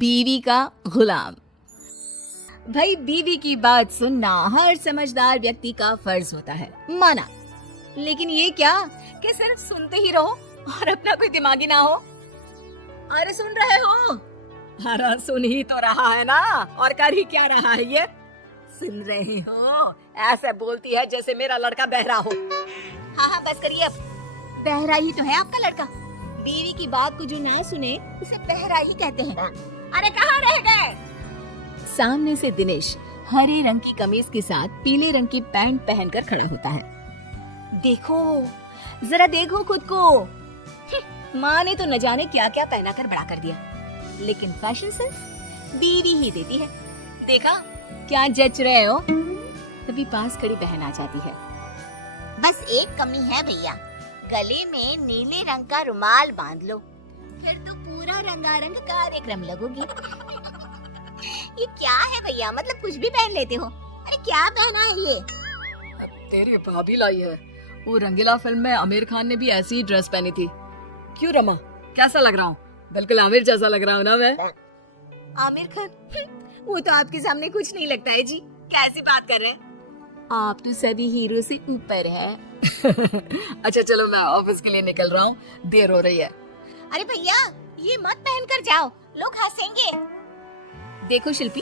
बीवी का गुलाम। भाई बीवी की बात सुनना हर समझदार व्यक्ति का फर्ज होता है, माना। लेकिन ये क्या कि सिर्फ सुनते ही रहो और अपना कोई दिमागी ना हो। अरे सुन रहे हो? अरे सुन ही तो रहा है ना, और कर ही क्या रहा है ये? सुन रहे हो? ऐसे बोलती है जैसे मेरा लड़का बहरा हो। हाँ बस करिए अब। बहरा ही तो है आपका लड़का। बीवी की बात को जो ना सुने उसे बहरा ही कहते हैं। अरे कहाँ रह गए? सामने से दिनेश हरे रंग की कमीज के साथ पीले रंग की पैंट पहनकर खड़ा होता है। देखो, जरा देखो खुद को। माँ ने तो न जाने क्या क्या पहना कर बड़ा कर दिया, लेकिन फैशन सेंस बीवी ही देती है। देखा क्या जच रहे हो? तभी पास खड़ी बहन आ जाती है। बस एक कमी है भैया, गले में नीले रंग का रुमाल बांध लो, फिर तो पूरा रंगारंग कार्यक्रम लगोगी। ये क्या है भैया, मतलब कुछ भी पहन लेते हो? अरे क्या पहना है ये? तेरी भाभी लाई है। वो रंगीला फिल्म में आमिर खान ने भी ऐसी ही ड्रेस पहनी थी। क्यों रमा, कैसा लग रहा हूँ? बिल्कुल आमिर जैसा लग रहा हूँ ना मैं? आमिर खान? वो तो आपके सामने कुछ नहीं लगता है जी। कैसी बात कर रहे हैं? आप तो सभी हीरो से ऊपर है। अच्छा चलो, मैं ऑफिस के लिए निकल रहा हूँ, देर हो रही है। अरे भैया ये मत पहन कर जाओ, लोग हंसेंगे। देखो शिल्पी,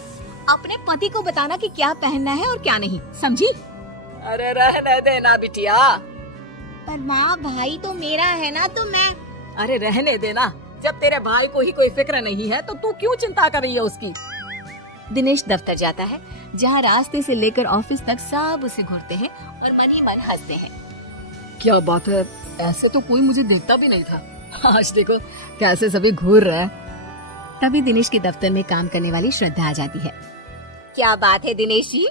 अपने पति को बताना कि क्या पहनना है और क्या नहीं, समझी? अरे रहने देना बिटिया। पर माँ भाई तो मेरा है ना, तो मैं। अरे रहने देना, जब तेरे भाई को ही कोई फिक्र नहीं है तो तू क्यों चिंता कर रही है उसकी? दिनेश दफ्तर जाता है, जहाँ रास्ते से लेकर ऑफिस तक सब उसे घूरते हैं और मन ही मन हंसते हैं। क्या बात है, ऐसे तो कोई मुझे देखता भी नहीं था। आज देखो कैसे सभी घूर रहे हैं। तभी दिनेश के दफ्तर में काम करने वाली श्रद्धा आ जाती है। क्या बात है दिनेश जी,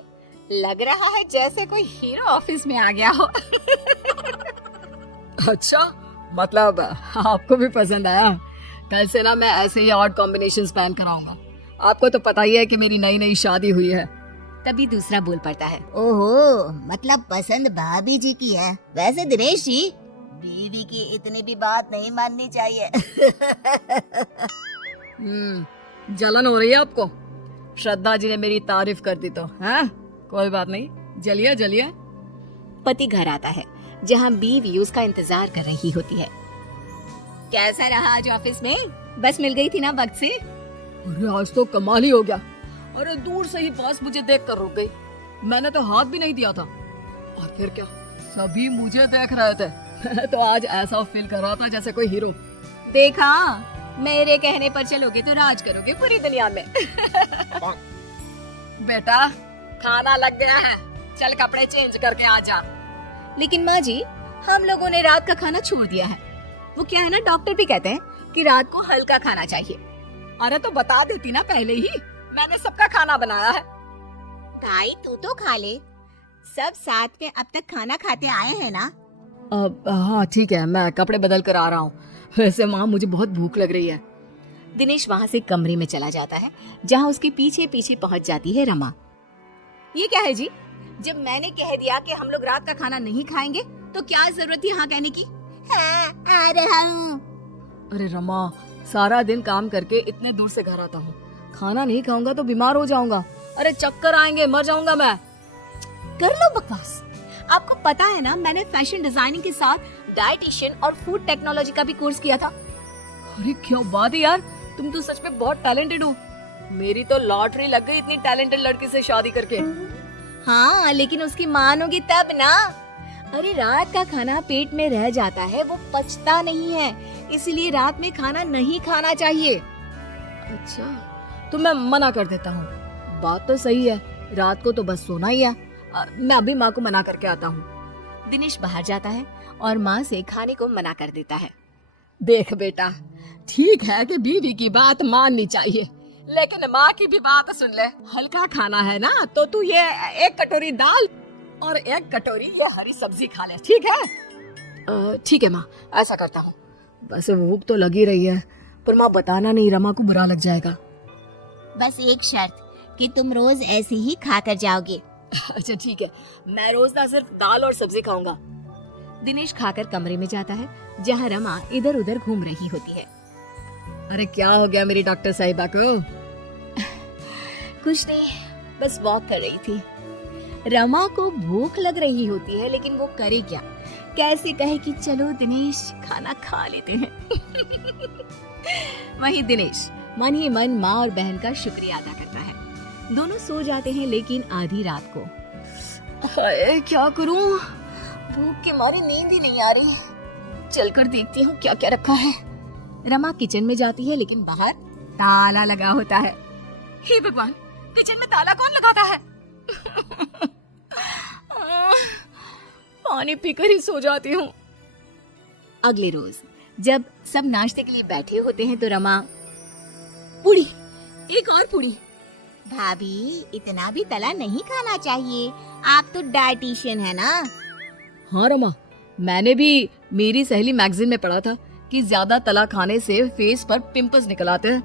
लग रहा है जैसे कोई हीरो ऑफिस में आ गया हो। अच्छा, मतलब आपको भी पसंद आया? कल से ना मैं ऐसे ही ऑड कॉम्बिनेशंस पहन कर आऊंगा। आपको तो पता ही है कि मेरी नई नई शादी हुई है। तभी दूसरा बोल पड़ता है। ओहो, मतलब पसंद भाभी जी की है। वैसे दिनेश जी, बीवी की इतनी भी बात नहीं माननी चाहिए। जलन हो रही है आपको? श्रद्धा जी ने मेरी तारीफ कर दी तो है? कोई बात नहीं, जलिए जलिए। पति घर आता है, जहाँ बीवी उसका इंतजार कर रही होती है। कैसा रहा आज ऑफिस में? बस मिल गई थी ना वक्त से? अरे आज तो कमाल ही हो गया। अरे दूर से ही बॉस मुझे देख कर रुक गई। मैंने तो हाथ भी नहीं दिया था, और फिर क्या, सभी मुझे देख रहे थे। मैं तो आज ऐसा फील कर रहा था जैसे कोई हीरो। देखा, मेरे कहने पर चलोगे तो राज करोगे पूरी दुनिया में। बेटा खाना लग गया है, चल कपड़े चेंज करके आ जा। लेकिन माँ जी, हम लोगों ने रात का खाना छोड़ दिया है। वो क्या है ना, डॉक्टर भी कहते हैं कि रात को हल्का खाना चाहिए। अरे तो बता देती ना पहले ही, मैंने सबका खाना बनाया है। भाई तू तो खा ले, सब साथ में अब तक खाना खाते आए हैं ना। हाँ ठीक है, मैं कपड़े बदल कर आ रहा हूँ। वैसे माँ मुझे बहुत भूख लग रही है। दिनेश वहाँ से कमरे में चला जाता है, जहाँ उसके पीछे पीछे पहुँच जाती है रमा। ये क्या है जी? जब मैंने कह दिया कि हम लोग रात का खाना नहीं खाएंगे तो क्या जरूरत थी हाँ कहने की? हाँ, आ रहा हूँ। अरे रमा, सारा दिन काम करके इतने दूर से घर आता हूँ, खाना नहीं खाऊंगा तो बीमार हो जाऊंगा। अरे चक्कर आएंगे, मर जाऊंगा मैं। कर लो बकवास। आपको पता है ना, मैंने फैशन डिजाइनिंग के साथ डाइटिशियन और फूड टेक्नोलॉजी का भी कोर्स किया था। अरे क्या बात है यार, तुम तो सच में बहुत टैलेंटेड हो। मेरी तो लॉटरी लग गई इतनी टैलेंटेड लड़की से शादी करके। हाँ, लेकिन उसकी मानोगे तब ना। अरे रात का खाना पेट में रह जाता है, वो पचता नहीं है, इसलिए रात में खाना नहीं खाना चाहिए। अच्छा, तो मैं मना कर देता हूँ। बात तो सही है, रात को तो बस सोना ही है। मैं अभी माँ को मना करके आता हूँ। दिनेश बाहर जाता है और माँ से खाने को मना कर देता है। देख बेटा, ठीक है कि बीवी की बात माननी चाहिए, लेकिन माँ की भी बात सुन ले। हल्का खाना है ना, तो तू ये 1 कटोरी दाल और 1 कटोरी ये हरी सब्जी खा ले, ठीक है? ठीक है माँ, ऐसा करता हूँ। वैसे भूख तो लगी रही है, पर माँ बताना नहीं, रमा को बुरा लग जाएगा। बस एक शर्त कि तुम रोज ऐसे ही खा कर जाओगे। अच्छा ठीक है, मैं रोज ना सिर्फ दाल और सब्जी खाऊंगा। दिनेश खाकर कमरे में जाता है, जहाँ रमा इधर उधर घूम रही होती है। अरे क्या हो गया मेरी डॉक्टर साहिबा को? कुछ नहीं, बस वॉक कर रही थी। रमा को भूख लग रही होती है, लेकिन वो करे क्या? कैसे कहे कि चलो दिनेश खाना खा लेते हैं। वहीं दिनेश मन ही मन माँ और बहन का शुक्रिया अदा करता है। दोनों सो जाते हैं, लेकिन आधी रात को हाय क्या करूं, भूख के मारे नींद ही नहीं आ रही। चलकर देखती हूँ क्या क्या रखा है। रमा किचन में जाती है, लेकिन बाहर ताला लगा होता है। हे भगवान, किचन में ताला कौन लगाता है? पानी पीकर ही सो जाती हूँ। अगले रोज जब सब नाश्ते के लिए बैठे होते हैं तो रमा, पूड़ी, एक और पूड़ी। भाभी इतना भी तला नहीं खाना चाहिए, आप तो डाइटिशियन है ना। हाँ रमा, मैंने भी मेरी सहेली मैगजीन में पढ़ा था कि ज्यादा तला खाने से फेस पर पिंपल्स निकल आते हैं।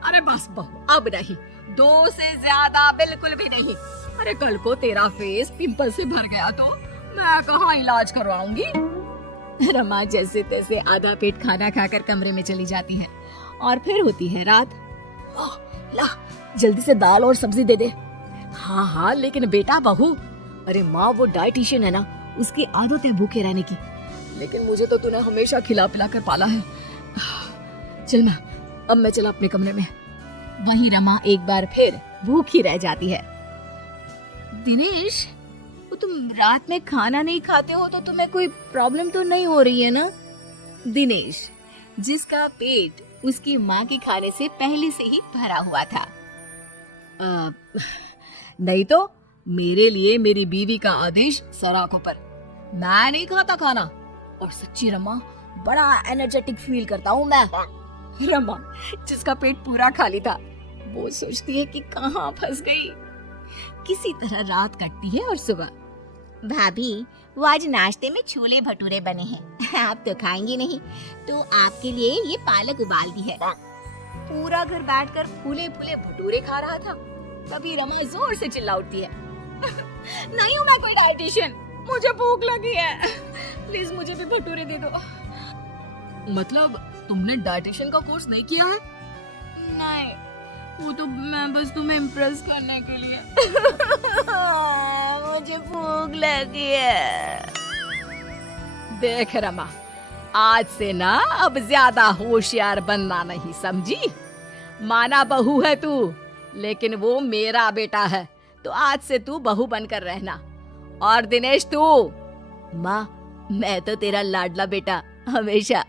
अरे बस बहू, अब नहीं, 2 से ज्यादा बिल्कुल भी नहीं। अरे कल को तेरा फेस पिंपल से भर गया तो मैं कहाँ इलाज करवाऊंगी। रमा जैसे तैसे आधा पेट खाना खाकर कमरे में चली जाती है और फिर होती है रात। ला जल्दी से दाल और सब्जी दे दे। हाँ हाँ, लेकिन बेटा बहू, अरे माँ वो डाइटिशियन है ना, उसकी आदत है भूखे रहने की, लेकिन मुझे तो तूने हमेशा खिला पिला कर पाला है। चल अब मैं चला अपने कमरे में। वहीं रमा एक बार फिर भूखी रह जाती है। दिनेश, वो तुम रात में खाना नहीं खाते हो तो तुम्हें कोई प्रॉब्लम तो नहीं हो रही है ना? दिनेश, जिसका पेट उसकी माँ के खाने से पहले से ही भरा हुआ था। नहीं तो मेरे लिए मेरी बीवी का आदेश सर आंखों पर। मैं नहीं खाता खाना, और सच्ची रमा बड़ा एनर्जेटिक फील करता हूँ मैं। रमा जिसका पेट पूरा खाली था, वो सोचती है कि कहाँ फंस गई। किसी तरह रात कटती है और सुबह। भाभी वो आज नाश्ते में छोले भटूरे बने हैं, आप तो खाएंगे नहीं, तो आपके लिए ये पालक उबाल दी है। पूरा घर बैठकर फूले फूले भटूरे खा रहा था, तभी रमा जोर से चिल्ला उठती है। नहीं हूँ मैं कोई डाइटिशियन, मुझे भूख लगी है, प्लीज मुझे भी भटूरे दे दो। मतलब तुमने डाइटिशियन का कोर्स नहीं किया है? नहीं, वो तो मैं बस तुम्हें इम्प्रेस करने के लिए। मुझे भूख लगी है। देख रमा, आज से ना अब ज्यादा होशियार बनना नहीं, समझी? माना बहू है तू, लेकिन वो मेरा बेटा है, तो आज से तू बहू बनकर रहना। और दिनेश तू, माँ मैं तो तेरा लाडला बेटा हमेशा